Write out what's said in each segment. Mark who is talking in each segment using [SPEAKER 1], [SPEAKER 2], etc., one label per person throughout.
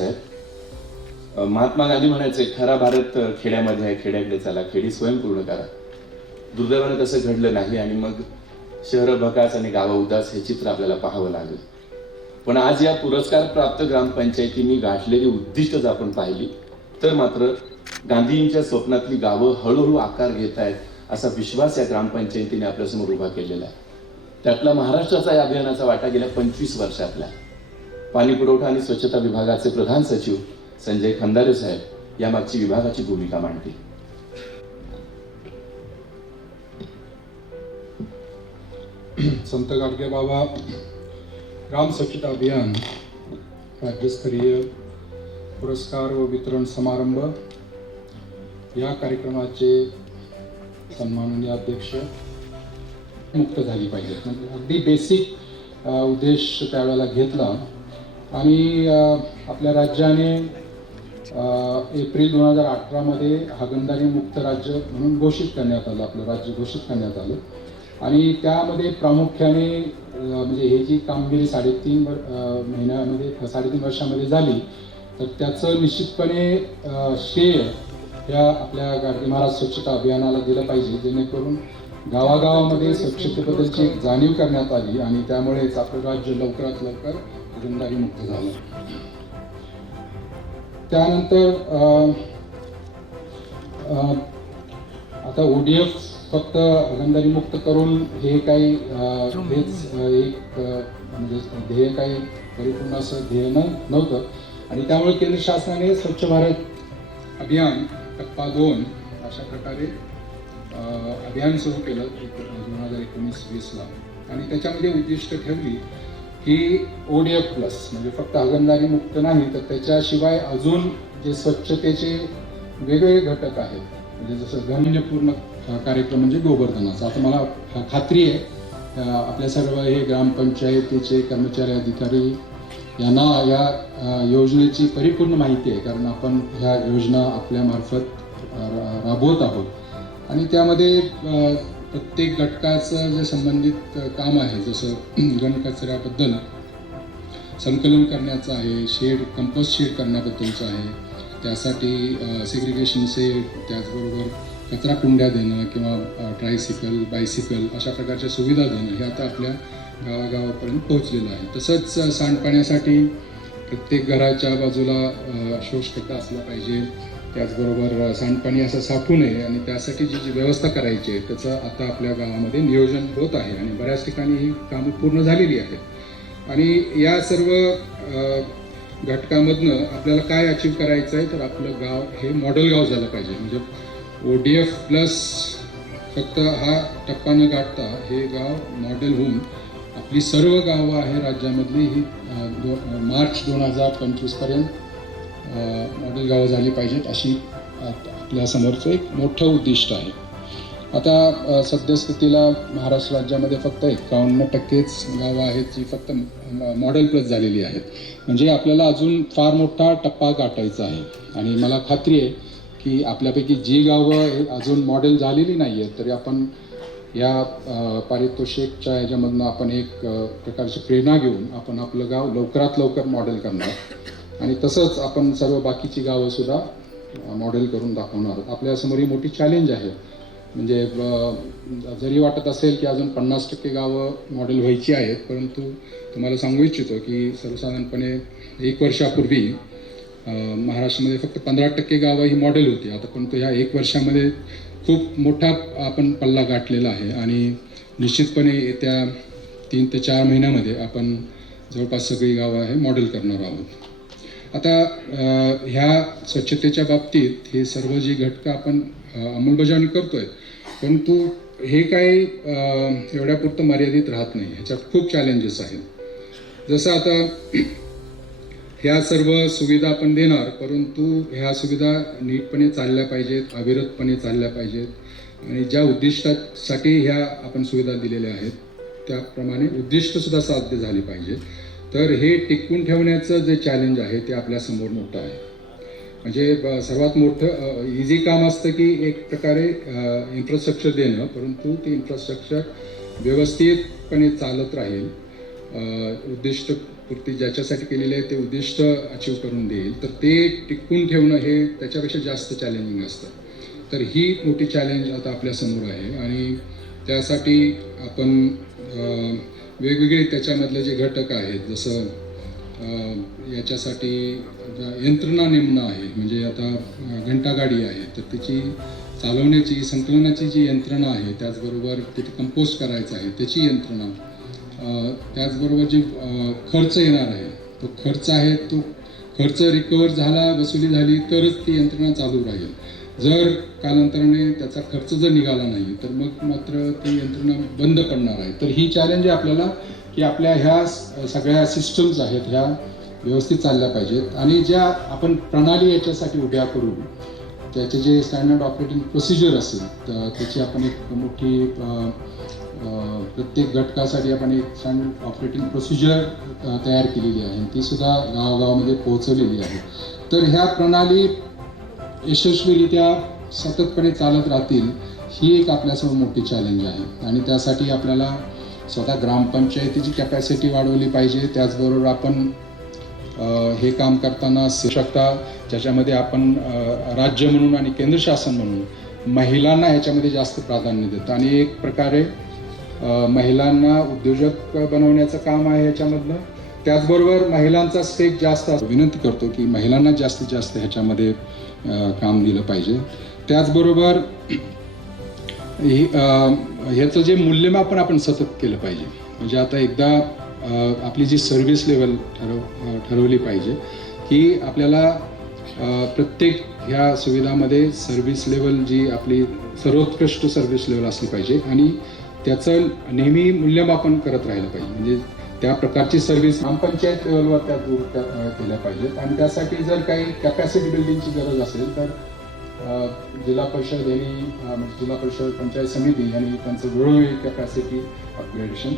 [SPEAKER 1] साहेब. महात्मा गांधी म्हणायचे खरा भारत खेड्यामध्ये आहे खेड्याकडे चला खेडी स्वयंपूर्ण करा. दुर्दैवाने तसं घडलं नाही आणि मग शहर भकास आणि गावं उदास हे चित्र आपल्याला पाहावं लागलं. पण आज या पुरस्कार प्राप्त ग्रामपंचायतींनी गाठलेली उद्दिष्ट जर आपण पाहिली तर मात्र गांधींच्या स्वप्नातली गावं हळूहळू आकार घेत आहेत असा विश्वास या ग्रामपंचायतीने आपल्यासमोर उभा केलेला आहे. त्यातला महाराष्ट्राचा या अभियानाचा वाटा गेल्या पंचवीस वर्षातला पाणी पुरवठा आणि स्वच्छता विभागाचे प्रधान सचिव संजय खंदारे साहेब यामागची विभागाची भूमिका मांडतील.
[SPEAKER 2] संत गाडगे बाबा ग्राम स्वच्छता अभियान राज्यस्तरीय पुरस्कार व वितरण समारंभ या कार्यक्रमाचे सन्माननीय अध्यक्ष मुक्त झाली पाहिजे म्हणजे अगदी बेसिक उद्देश त्यावेळेला घेतला. आणि आपल्या राज्याने एप्रिल दोन हजार अठरामध्ये हागंदारी मुक्त राज्य म्हणून घोषित करण्यात आलं आपलं राज्य घोषित करण्यात आलं. आणि त्यामध्ये प्रामुख्याने म्हणजे हे जी कामगिरी साडेतीन वर महिन्यामध्ये साडेतीन वर्षामध्ये झाली तर त्याचं निश्चितपणे श्रेय या आपल्या गाडगे महाराज स्वच्छता अभियानाला दिलं पाहिजे जेणेकरून गावागावामध्ये स्वच्छतेबद्दलची एक जाणीव करण्यात आली आणि त्यामुळेच आपलं राज्य लवकरात लवकर हागणदारी मुक्त झालं. त्यानंतर आता ओडीएफ फक्त हागणदारी मुक्त करून हे काही हेच एक म्हणजे ध्येय काही परिपूर्ण असं ध्येय न नव्हतं. आणि त्यामुळे केंद्र शासनाने स्वच्छ भारत अभियान टप्पा दोन अशा प्रकारे अभियान सुरू केलं दोन हजार एकोणीस वीसला आणि त्याच्यामध्ये उद्दिष्ट ठेवली की ओ डी एफ प्लस म्हणजे फक्त हगणदारी मुक्त नाही तर त्याच्याशिवाय अजून जे स्वच्छतेचे वेगवेगळे घटक आहेत म्हणजे जसं गणनीयपूर्ण कार्यक्रम म्हणजे गोवर्धनाचा. आता मला खात्री आहे आपल्या सर्व हे ग्रामपंचायतीचे कर्मचारी अधिकारी यांना या योजनेची परिपूर्ण माहिती आहे कारण आपण ह्या योजना आपल्यामार्फत राबवत आहोत. आणि त्यामध्ये प्रत्येक घटकाचं जे संबंधित काम आहे जसं घनकचऱ्याबद्दल संकलन करण्याचं आहे शेड कंपोस्ट शेड करण्याबद्दलचं आहे त्यासाठी सेग्रिगेशन सेट त्याचबरोबर कचरा कुंड्या देणं किंवा ट्रायसिकल बायसिकल अशा प्रकारच्या सुविधा देणं हे आता आपल्या गावागावापर्यंत पोहोचलेलं आहे. तसंच सांडपाण्यासाठी प्रत्येक घराच्या बाजूला अ, असला पाहिजे त्याचबरोबर सांडपाणी असं साठू नये आणि त्यासाठी जी जी व्यवस्था करायची आहे त्याचं आता आपल्या गावामध्ये नियोजन होत आहे आणि बऱ्याच ठिकाणी ही कामं पूर्ण झालेली आहेत. आणि या सर्व घटकामधनं आपल्याला काय अचीव करायचं आहे तर आपलं गाव हे मॉडेल गाव झालं पाहिजे. म्हणजे ओ डी एफ प्लस फक्त हा टप्पा न गाठता हे गाव मॉडेल होऊन आपली सर्व गावं आहे राज्यामधली ही दो मार्च दोन हजार पंचवीसपर्यंत मॉडेल गावं झाली पाहिजेत अशी आपल्यासमोरचं एक मोठं उद्दिष्ट आहे. आता सद्यस्थितीला महाराष्ट्र राज्यामध्ये फक्त एकावन्न टक्केच गावं आहेत जी फक्त म- मॉडेल प्लस झालेली आहेत. म्हणजे आपल्याला अजून फार मोठा टप्पा गाठायचा आहे. आणि मला खात्री आहे की आपल्यापैकी जी गावं अजून मॉडेल झालेली नाही आहेत तरी आपण या पारितोषिकच्या ह्याच्यामधनं आपण एक प्रकारची प्रेरणा घेऊन आपण आपलं गाव लवकरात लवकर मॉडेल करणार. आणि तसंच आपण सर्व बाकीची गावंसुद्धा मॉडेल करून दाखवणार आहोत. आपल्यासमोर ही मोठी चॅलेंज आहे. म्हणजे जरी वाटत असेल की अजून पन्नास टक्के गावं मॉडेल व्हायची आहेत परंतु तुम्हाला सांगू इच्छितो की सर्वसाधारणपणे एक वर्षापूर्वी महाराष्ट्रामध्ये फक्त पंधरा टक्के गावं ही मॉडेल होती. आता पण ह्या एक वर्षामध्ये खूप मोठा आपण पल्ला गाठलेला आहे. आणि निश्चितपणे येत्या तीन ते चार महिन्यामध्ये आपण जवळपास सगळी गावं आहे मॉडेल करणार आहोत. आता ह्या स्वच्छतेच्या बाबतीत हे सर्व जी घटकं आपण अंमलबजावणी करतोय परंतु हे काही एवढ्यापुरतं मर्यादित राहत नाही. ह्याच्यात खूप चॅलेंजेस आहेत. जसं आता ह्या सर्व सुविधा आपण देणार परंतु ह्या सुविधा नीटपणे चालल्या पाहिजेत अविरतपणे चालल्या पाहिजेत. आणि ज्या उद्दिष्टासाठी ह्या आपण सुविधा दिलेल्या आहेत त्याप्रमाणे उद्दिष्टसुद्धा साध्य झाली पाहिजेत. तर हे टिकवून ठेवण्याचं जे चॅलेंज आहे ते आपल्यासमोर मोठं आहे. म्हणजे ब- सर्वात मोठं इझी काम असतं की एक प्रकारे इन्फ्रास्ट्रक्चर देणं परंतु ते इन्फ्रास्ट्रक्चर व्यवस्थितपणे चालत राहील. उद्दिष्ट पूर्ती ज्याच्यासाठी केलेली आहे ते उद्दिष्ट अचीव करून देईल. तर ते टिकवून ठेवणं हे त्याच्यापेक्षा जास्त चॅलेंजिंग असतं. तर ही मोठी चॅलेंज आता आपल्यासमोर आहे आणि त्यासाठी आपण वेगवेगळे त्याच्यामधले जे घटक आहेत जसं याच्यासाठी यंत्रणा नेमणं आहे. म्हणजे आता घंटागाडी आहे. तर त्याची चालवण्याची संकलनाची जी यंत्रणा आहे त्याचबरोबर तिथे कंपोस्ट करायचं आहे त्याची यंत्रणा. त्याचबरोबर जे खर्च येणार आहे तो खर्च आहे तो खर्च रिकवर झाला वसुली झाली तरच ती यंत्रणा चालू राहील. जर कालांतराने त्याचा खर्च जर निघाला नाही तर मग मात्र ती यंत्रणा बंद पडणार आहे. तर ही चॅलेंज आहे आपल्याला की आपल्या ह्या सगळ्या सिस्टम्स आहेत ह्या व्यवस्थित चालल्या पाहिजेत. आणि ज्या आपण प्रणाली याच्यासाठी उभ्या करू त्याचे जे स्टँडर्ड ऑपरेटिंग प्रोसिजर असेल तर त्याची आपण एक मोठी प्रत्येक घटकासाठी आपण एक स्टँडर्ड ऑपरेटिंग प्रोसिजर तयार केलेली आहे. ती सुद्धा गावागावामध्ये पोहोचवलेली आहे. तर ह्या प्रणाली यशस्वीरित्या सततपणे चालत राहतील ही एक आपल्यासमोर मोठी चॅलेंज आहे. आणि त्यासाठी आपल्याला स्वतः ग्रामपंचायतीची कॅपॅसिटी वाढवली पाहिजे. त्याचबरोबर आपण हे काम करताना शकता ज्याच्यामध्ये आपण राज्य म्हणून आणि केंद्र शासन म्हणून महिलांना ह्याच्यामध्ये जास्त प्राधान्य देतं. आणि एक प्रकारे महिलांना उद्योजक बनवण्याचं काम आहे ह्याच्यामधलं. त्याचबरोबर महिलांचा स्टेक जास्त विनंती करतो की महिलांना जास्तीत जास्त ह्याच्यामध्ये काम दिलं पाहिजे. त्याचबरोबर ह्याचं जे मूल्यमापन आपण सतत केलं पाहिजे. म्हणजे आता एकदा आपली जी सर्व्हिस लेवल ठरव ठरवली पाहिजे की आपल्याला प्रत्येक ह्या सुविधामध्ये सर्व्हिस लेवल जी आपली सर्वोत्कृष्ट सर्व्हिस लेवल असली पाहिजे आणि त्याचं नेहमी मूल्यमापन करत राहिलं पाहिजे. म्हणजे त्या प्रकारची सर्व्हिस ग्रामपंचायत लेवलवर त्या दूर केल्या पाहिजेत. आणि त्यासाठी जर काही कॅपॅसिटी बिल्डिंगची गरज असेल तर जिल्हा परिषद यांनी म्हणजे जिल्हा परिषद पंचायत समिती यांनी त्यांचं वेळोवेळी कॅपॅसिटी अपग्रेडेशन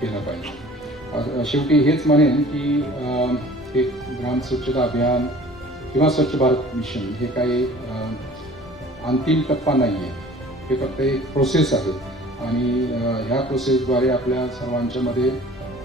[SPEAKER 2] केलं पाहिजे. शेवटी हेच म्हणेन की एक ग्राम स्वच्छता अभियान किंवा स्वच्छ भारत मिशन हे काही अंतिम टप्पा नाही आहे हे फक्त एक प्रोसेस आहे. आणि ह्या प्रोसेसद्वारे आपल्या सर्वांच्यामध्ये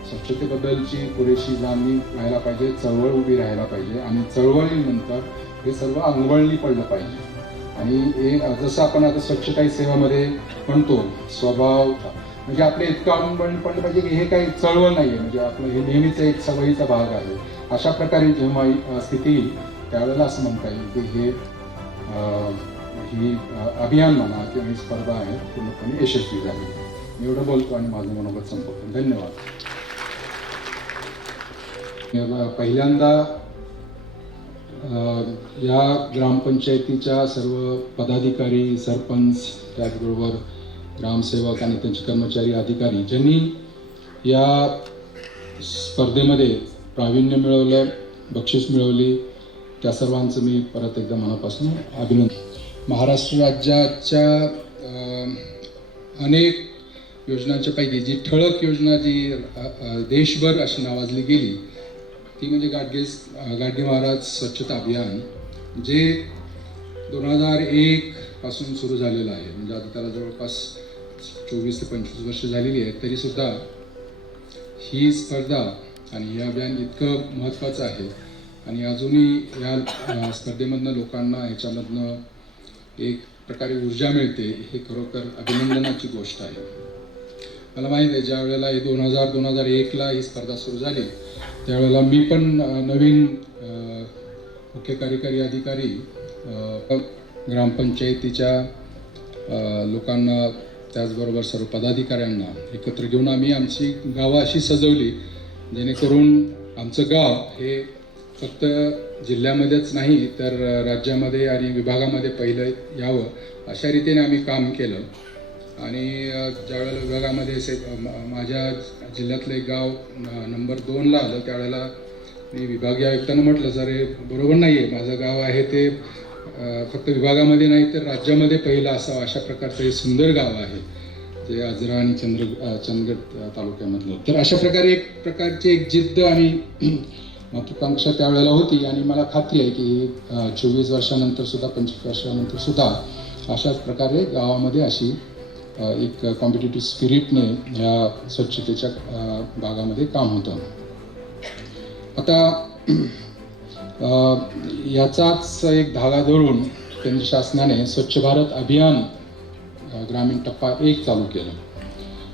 [SPEAKER 2] स्वच्छतेबद्दलची पुरेशी जाणीव व्हायला पाहिजे चळवळ उभी राहायला पाहिजे आणि चळवळीनंतर हे सर्व अंगवळणी पडलं पाहिजे. आणि हे जसं आपण आता स्वच्छताई ही सेवामध्ये म्हणतो स्वभाव म्हणजे आपले इतकं अंगवळणी पडलं पाहिजे की हे काही चळवळ नाही आहे म्हणजे आपलं हे नेहमीचं एक सवयीचा भाग आहे. अशा प्रकारे जेव्हा स्थिती येईल त्यावेळेला असं म्हणता येईल की हे ही अभियान म्हणा किंवा ही स्पर्धा आहे पूर्णपणे यशस्वी झाली. एवढं बोलतो आणि माझं मनोगत संपवतो. धन्यवाद. पहिल्यांदा या ग्रामपंचायतीच्या सर्व पदाधिकारी सरपंच त्याचबरोबर ग्रामसेवक आणि त्यांचे कर्मचारी अधिकारी ज्यांनी या स्पर्धेमध्ये प्रावीण्य मिळवलं बक्षीस मिळवली त्या सर्वांचं मी परत एकदा मनापासून अभिनंदन. महाराष्ट्र राज्याच्या अनेक योजनांच्या पैकी जी ठळक योजना जी देशभर अशी नावाजली गेली ती म्हणजे गाडगे गाडगे महाराज स्वच्छता अभियान जे दोन हजार एक पासून सुरू झालेलं आहे. म्हणजे आता त्याला जवळपास चोवीस ते पंचवीस वर्ष झालेली आहेत. तरीसुद्धा ही स्पर्धा आणि हे अभियान इतकं महत्त्वाचं आहे. आणि अजूनही या स्पर्धेमधनं लोकांना ह्याच्यामधनं एक प्रकारे ऊर्जा मिळते हे खरोखर अभिनंदनाची गोष्ट आहे. मला माहीत आहे ज्या वेळेला हे दोन हजार दोन हजार एकला ही स्पर्धा सुरू झाली त्यावेळेला मी पण नवीन मुख्य कार्यकारी अधिकारी ग्रामपंचायतीच्या लोकांना त्याचबरोबर सर्व पदाधिकाऱ्यांना एकत्र घेऊन आम्ही आमची गावं अशी सजवली जेणेकरून आमचं गाव हे फक्त जिल्ह्यामध्येच नाही तर राज्यामध्ये आणि विभागामध्ये पहिलं यावं अशा रीतीने आम्ही काम केलं. आणि ज्यावेळेला विभागामध्ये से माझ्या जिल्ह्यातलं एक गाव न- नंबर दोनला आलं त्यावेळेला मी विभागीय आयुक्तांना म्हटलं सर हे बरोबर नाही आहे माझं गाव आहे ते फक्त विभागामध्ये नाही तर राज्यामध्ये पहिलं असावं अशा प्रकारचं हे सुंदर गाव आहे जे आजरा आणि चंद्र चंदगड तालुक्यामधलं. तर अशा प्रकारे एक प्रकारची एक जिद्द आणि महत्वाकांक्षा त्यावेळेला होती. आणि मला खात्री आहे की चोवीस वर्षानंतर सुद्धा पंचवीस वर्षानंतर सुद्धा अशाच प्रकारे गावामध्ये अशी एक कॉम्पिटेटिव्ह स्पिरिटने ह्या स्वच्छतेच्या भागामध्ये काम होतं. आता याचाच एक धागा धरून केंद्र शासनाने स्वच्छ भारत अभियान ग्रामीण टप्पा एक चालू केलं.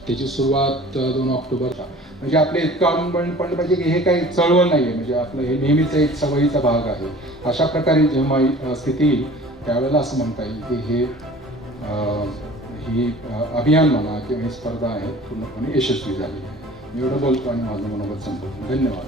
[SPEAKER 2] त्याची सुरुवात दोन ऑक्टोबरला म्हणजे आपले इतकं आपण पण पाहिजे की हे काही चळवळ नाही आहे म्हणजे आपलं हे नेहमीचं एक सवयीचा भाग आहे. अशा प्रकारे जेव्हा स्थिती येईल त्यावेळेला असं म्हणता येईल की हे ही अभियान म्हणा किंवा ही स्पर्धा आहे पूर्णपणे यशस्वी झाली आहे. एवढं बोलतो आणि माझं मनोगत संपवतो. धन्यवाद.